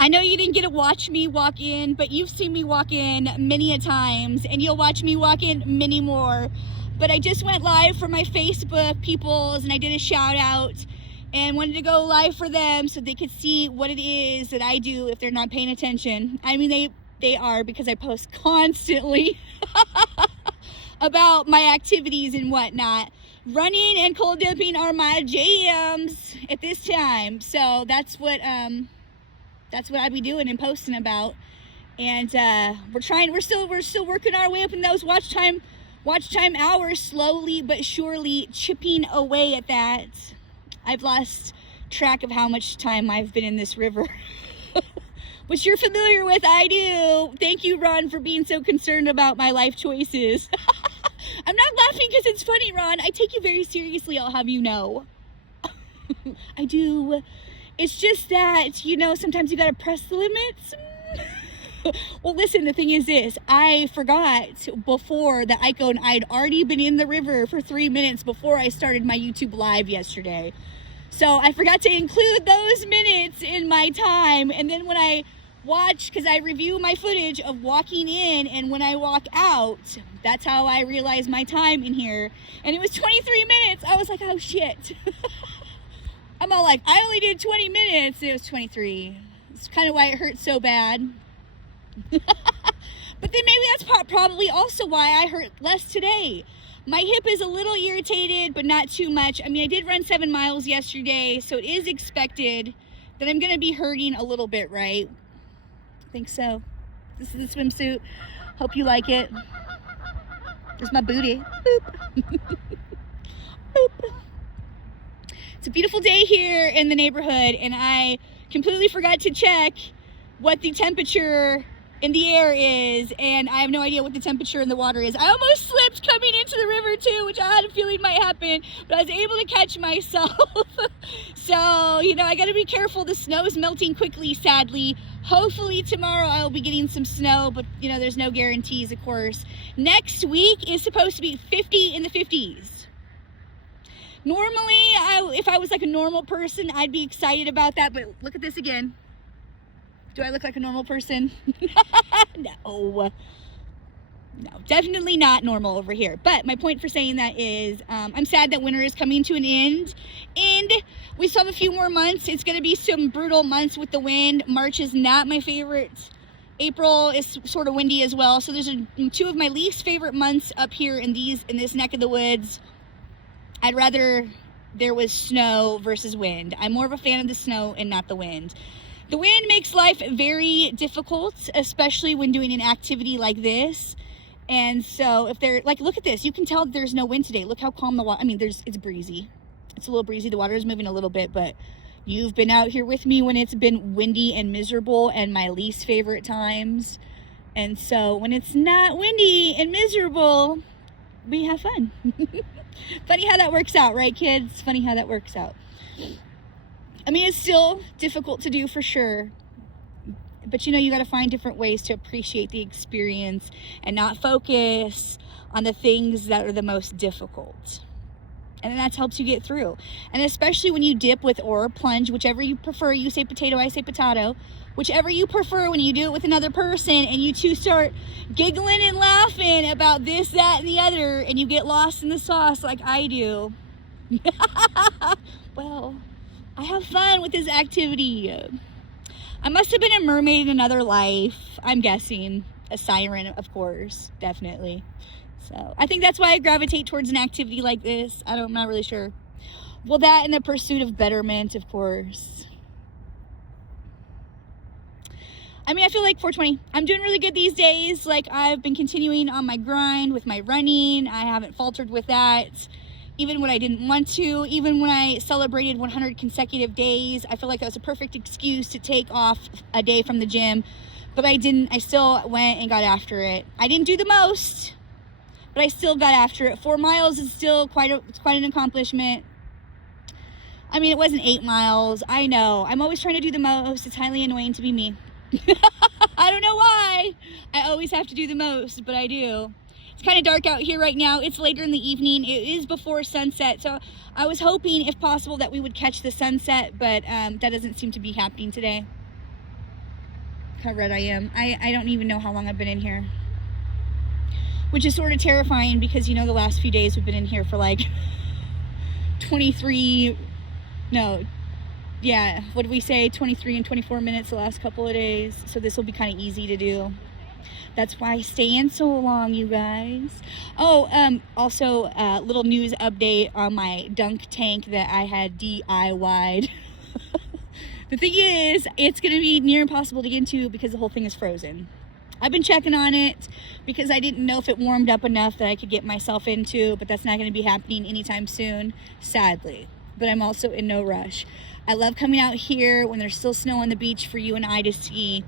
I know you didn't get to watch me walk in, but you've seen me walk in many a times, and you'll watch me walk in many more. But I just went live for my Facebook peoples, and I did a shout out and wanted to go live for them so they could see what it is that I do if they're not paying attention. I mean, they are, because I post constantly about my activities and whatnot. Running and cold dipping are my jams at this time. So that's what I be doing and posting about. And we're still working our way up in those watch time hours, slowly but surely chipping away at that. I've lost track of how much time I've been in this river. Which you're familiar with, I do. Thank you, Ron, for being so concerned about my life choices. I'm not laughing because it's funny, Ron. I take you very seriously, I'll have you know. I do. It's just that, you know, sometimes you gotta press the limits. Well, listen, the thing is this. I forgot before that I'd already been in the river for 3 minutes before I started my YouTube live yesterday. So I forgot to include those minutes in my time. And then when I watch, because I review my footage of walking in and when I walk out, that's how I realize my time in here. And it was 23 minutes. I was like, oh shit. I'm all like, I only did 20 minutes. It was 23. It's kind of why it hurts so bad. But then maybe that's probably also why I hurt less today. My hip is a little irritated, but not too much. I mean, I did run 7 miles yesterday, so it is expected that I'm going to be hurting a little bit, right? I think so. This is the swimsuit. Hope you like it. There's my booty. Boop. Boop. It's a beautiful day here in the neighborhood, and I completely forgot to check what the temperature in the air is, and I have no idea what the temperature in the water is. I almost slipped coming into the river too, which I had a feeling might happen, but I was able to catch myself. So, you know, I gotta be careful. The snow is melting quickly, sadly. Hopefully tomorrow I'll be getting some snow, but you know, there's no guarantees, of course. Next week is supposed to be 50 in the 50s. Normally, if I was like a normal person, I'd be excited about that, but look at this again. Do I look like a normal person? No, definitely not normal over here. But my point for saying that is I'm sad that winter is coming to an end. And we still have a few more months. It's going to be some brutal months with the wind. March is not my favorite. April is sort of windy as well. So there's two of my least favorite months up here in this neck of the woods. I'd rather there was snow versus wind. I'm more of a fan of the snow and not the wind. The wind makes life very difficult, especially when doing an activity like this. And so if they're like, look at this, you can tell there's no wind today. Look how calm the water, I mean, it's breezy. It's a little breezy. The water is moving a little bit, but you've been out here with me when it's been windy and miserable and my least favorite times. And so when it's not windy and miserable, we have fun. Funny how that works out, right, kids? Funny how that works out. I mean, it's still difficult to do for sure, but you know, you got to find different ways to appreciate the experience and not focus on the things that are the most difficult. And that helps you get through. And especially when you dip with or plunge, whichever you prefer. You say potato, I say potato. Whichever you prefer, when you do it with another person and you two start giggling and laughing about this, that, and the other, and you get lost in the sauce like I do. Well, I have fun with this activity. I must have been a mermaid in another life, I'm guessing. A siren, of course, definitely. So I think that's why I gravitate towards an activity like this. I'm not really sure. Well, that and the pursuit of betterment, of course. I mean, I feel like 420. I'm doing really good these days. Like, I've been continuing on my grind with my running. I haven't faltered with that. Even when I didn't want to, even when I celebrated 100 consecutive days, I feel like that was a perfect excuse to take off a day from the gym. But I didn't. I still went and got after it. I didn't do the most, but I still got after it. 4 miles is still it's quite an accomplishment. I mean, it wasn't 8 miles. I know. I'm always trying to do the most. It's highly annoying to be me. I don't know why. I always have to do the most, but I do. It's kind of dark out here right now. It's later in the evening. It is before sunset. So I was hoping, if possible, that we would catch the sunset, but that doesn't seem to be happening today. how red I am. I don't even know how long I've been in here. Which is sort of terrifying because, you know, the last few days we've been in here for like 23, no, yeah, what did we say? 23 and 24 minutes the last couple of days. So this will be kind of easy to do. That's why I stay in so long, you guys. Oh, also, little news update on my dunk tank that I had DIY'd. The thing is, it's going to be near impossible to get into because the whole thing is frozen. I've been checking on it because I didn't know if it warmed up enough that I could get myself into, but that's not going to be happening anytime soon, sadly. But I'm also in no rush. I love coming out here when there's still snow on the beach for you and I to see.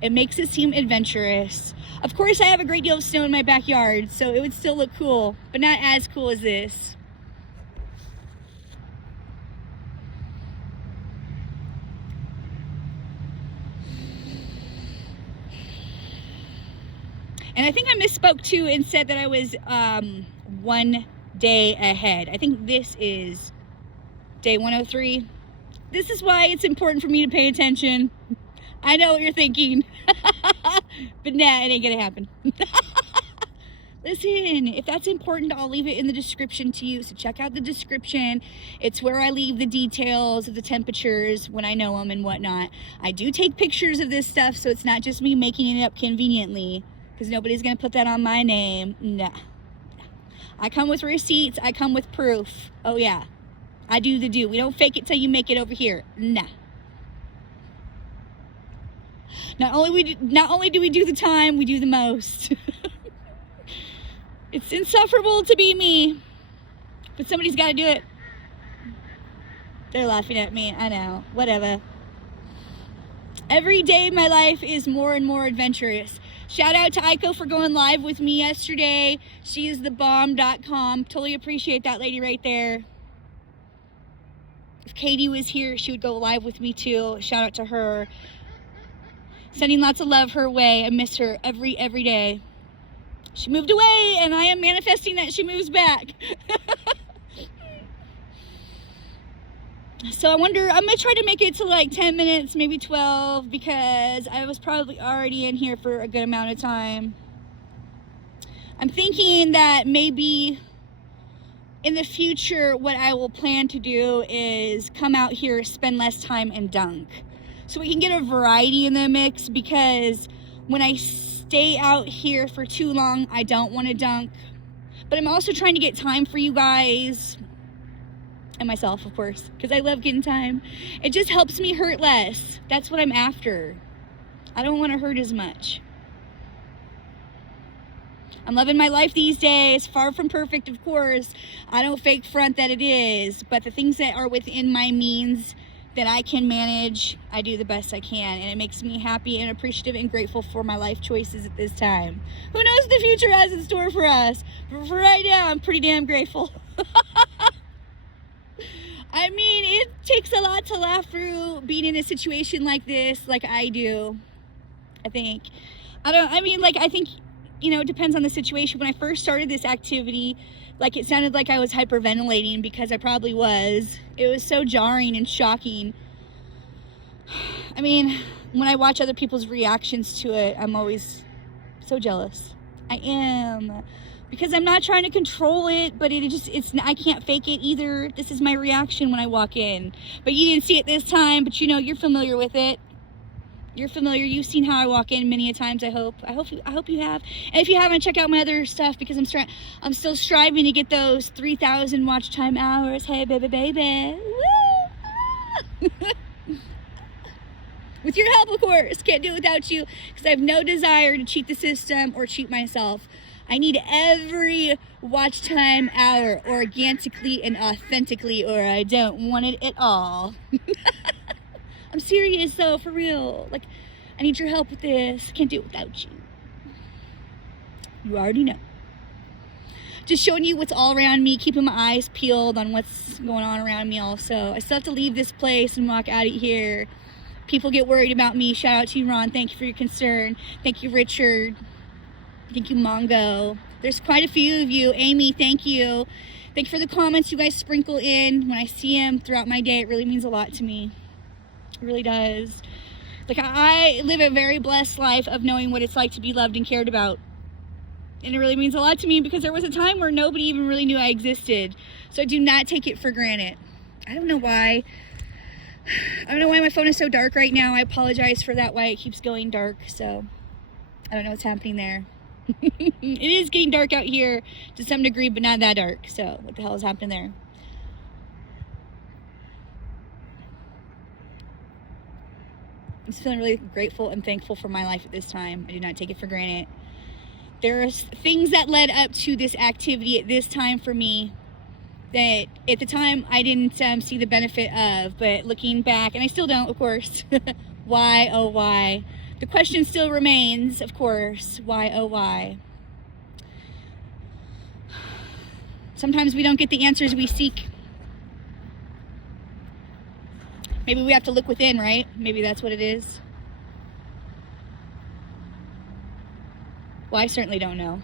It makes it seem adventurous. Of course, I have a great deal of snow in my backyard, so it would still look cool, but not as cool as this. And I think I misspoke too and said that I was 1 day ahead. I think this is day 103. This is why it's important for me to pay attention. I know what you're thinking. But nah, it ain't gonna happen. Listen, if that's important, I'll leave it in the description to you. So check out the description. It's where I leave the details of the temperatures when I know them and whatnot. I do take pictures of this stuff, so it's not just me making it up conveniently, because nobody's gonna put that on my name. Nah. I come with receipts. I come with proof. Oh yeah, I do the do. We don't fake it till you make it over here. Nah. Not only do we do the time, we do the most. It's insufferable to be me, but somebody's got to do it. They're laughing at me. I know. Whatever. Every day of my life is more and more adventurous. Shout out to Aiko for going live with me yesterday. She is thebomb.com. Totally appreciate that lady right there. If Katie was here, she would go live with me too. Shout out to her. Sending lots of love her way. I miss her every day. She moved away, and I am manifesting that she moves back. So I wonder, I'm going to try to make it to like 10 minutes, maybe 12, because I was probably already in here for a good amount of time. I'm thinking that maybe in the future, what I will plan to do is come out here, spend less time, and dunk. So we can get a variety in the mix, because when I stay out here for too long, I don't want to dunk. But I'm also trying to get time for you guys and myself, of course, because I love getting time. It just helps me hurt less. That's what I'm after. I don't want to hurt as much. I'm loving my life these days. Far from perfect, of course. I don't fake front that it is, but the things that are within my means that I can manage, I do the best I can, and it makes me happy and appreciative and grateful for my life choices at this time. Who knows what the future has in store for us? But for right now, I'm pretty damn grateful. I mean, it takes a lot to laugh through being in a situation like this, like I do. I think, I think, you know, it depends on the situation. When I first started this activity, like, it sounded like I was hyperventilating, because I probably was. It was so jarring and shocking. I mean, when I watch other people's reactions to it, I'm always so jealous. I am. Because I'm not trying to control it, but I can't fake it either. This is my reaction when I walk in. But you didn't see it this time, but you know, you're familiar with it. You're familiar. You've seen how I walk in many a times, I hope. I hope you have. And if you haven't, check out my other stuff, because I'm still striving to get those 3,000 watch time hours. Hey, baby. Woo! With your help, of course. Can't do it without you, because I have no desire to cheat the system or cheat myself. I need every watch time hour organically and authentically, or I don't want it at all. I'm serious though, for real. Like, I need your help with this. Can't do it without you. You already know. Just showing you what's all around me, keeping my eyes peeled on what's going on around me also. I still have to leave this place and walk out of here. People get worried about me. Shout out to you, Ron. Thank you for your concern. Thank you, Richard. Thank you, Mongo. There's quite a few of you. Amy, thank you. Thank you for the comments you guys sprinkle in. When I see them throughout my day, it really means a lot to me. It really does. Like, I live a very blessed life of knowing what it's like to be loved and cared about. And it really means a lot to me because there was a time where nobody even really knew I existed. So I do not take it for granted. I don't know why. I don't know why my phone is so dark right now. I apologize for that, why it keeps going dark. So I don't know what's happening there. It is getting dark out here to some degree, but not that dark. So what the hell is happening there? I'm just feeling really grateful and thankful for my life at this time. I do not take it for granted. There are things that led up to this activity at this time for me that at the time I didn't see the benefit of, but looking back, and I still don't, of course, why, oh why? The question still remains, of course, why, oh why? Sometimes we don't get the answers we seek. Maybe we have to look within, right? Maybe that's what it is. Well, I certainly don't know.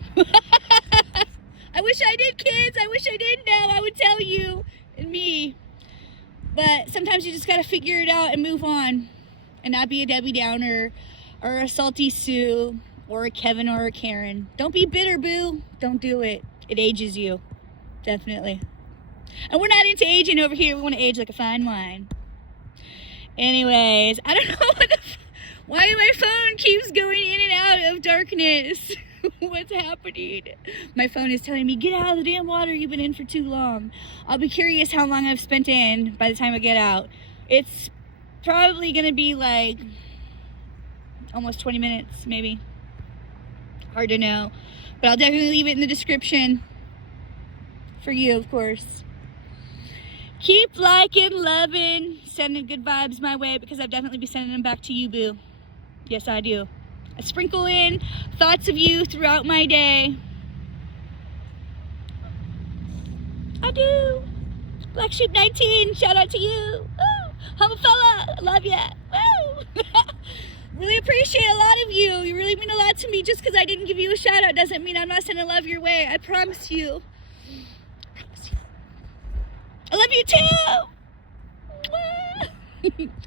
I wish I did, kids. I wish I did know. I would tell you and me. But sometimes you just got to figure it out and move on and not be a Debbie Downer or a salty Sue or a Kevin or a Karen. Don't be bitter, boo. Don't do it. It ages you. Definitely. And we're not into aging over here. We want to age like a fine wine. Anyways, I don't know why my phone keeps going in and out of darkness. What's happening? My phone is telling me, get out of the damn water. You've been in for too long. I'll be curious how long I've spent in by the time I get out. It's probably going to be like almost 20 minutes, maybe. Hard to know. But I'll definitely leave it in the description for you, of course. Keep liking, loving, sending good vibes my way because I'll definitely be sending them back to you, boo. Yes, I do. I sprinkle in thoughts of you throughout my day. I do. Black Sheep 19, shout out to you. Woo! Humble fella, I love ya. Woo! Really appreciate a lot of you. You really mean a lot to me. Just because I didn't give you a shout out doesn't mean I'm not sending love your way. I promise you. I love you too!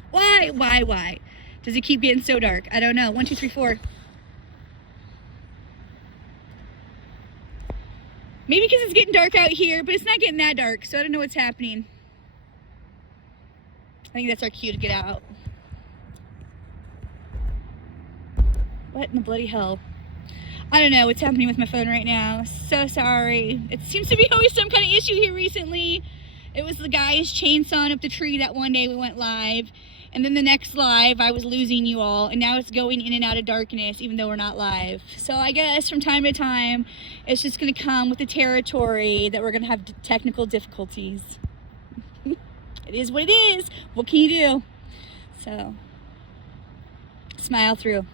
Why? Does it keep getting so dark? I don't know. 1, 2, 3, 4. Maybe because it's getting dark out here, but it's not getting that dark, so I don't know what's happening. I think that's our cue to get out. What in the bloody hell? I don't know what's happening with my phone right now. So sorry. It seems to be always some kind of issue here recently. It was the guys chainsawing up the tree that one day we went live. And then the next live, I was losing you all. And now it's going in and out of darkness, even though we're not live. So I guess from time to time, it's just going to come with the territory that we're going to have technical difficulties. It is what it is. What can you do? So, smile through.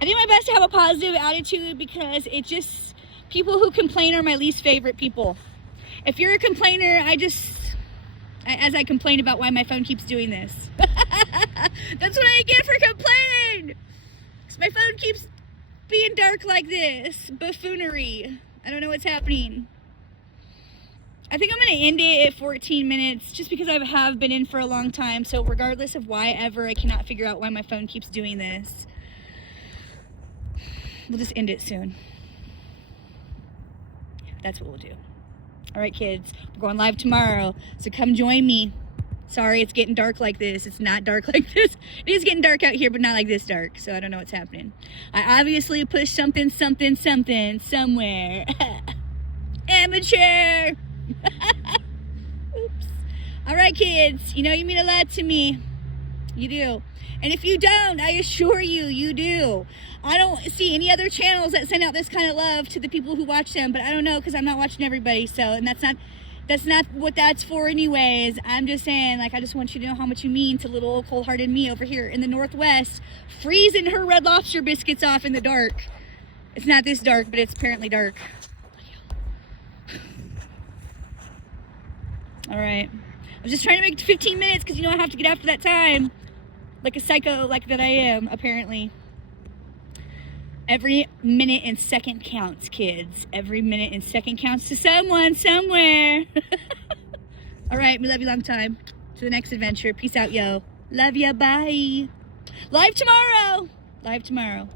I do my best to have a positive attitude because it just, people who complain are my least favorite people. If you're a complainer, as I complain about why my phone keeps doing this. That's what I get for complaining. Because my phone keeps being dark like this. Buffoonery. I don't know what's happening. I think I'm going to end it at 14 minutes just because I have been in for a long time. So regardless of why ever, I cannot figure out why my phone keeps doing this. We'll just end it soon. That's what we'll do. All right, kids, we're going live tomorrow, so come join me. Sorry, it's getting dark like this. It's not dark like this. It is getting dark out here, but not like this dark, so I don't know what's happening. I obviously pushed something somewhere. Amateur. Oops. All right, kids, you know you mean a lot to me. You do. And if you don't, I assure you, you do. I don't see any other channels that send out this kind of love to the people who watch them, but I don't know because I'm not watching everybody. So, and that's not what that's for anyways. I'm just saying, like, I just want you to know how much you mean to little old cold-hearted me over here in the Northwest, freezing her Red Lobster biscuits off in the dark. It's not this dark, but it's apparently dark. All right. I was just trying to make it to 15 minutes because, you know, I have to get after that time. Like a psycho like that I am, apparently. Every minute and second counts, kids. Every minute and second counts to someone, somewhere. All right, we love you long time. To the next adventure. Peace out, yo. Love ya. Bye. Live tomorrow. Live tomorrow.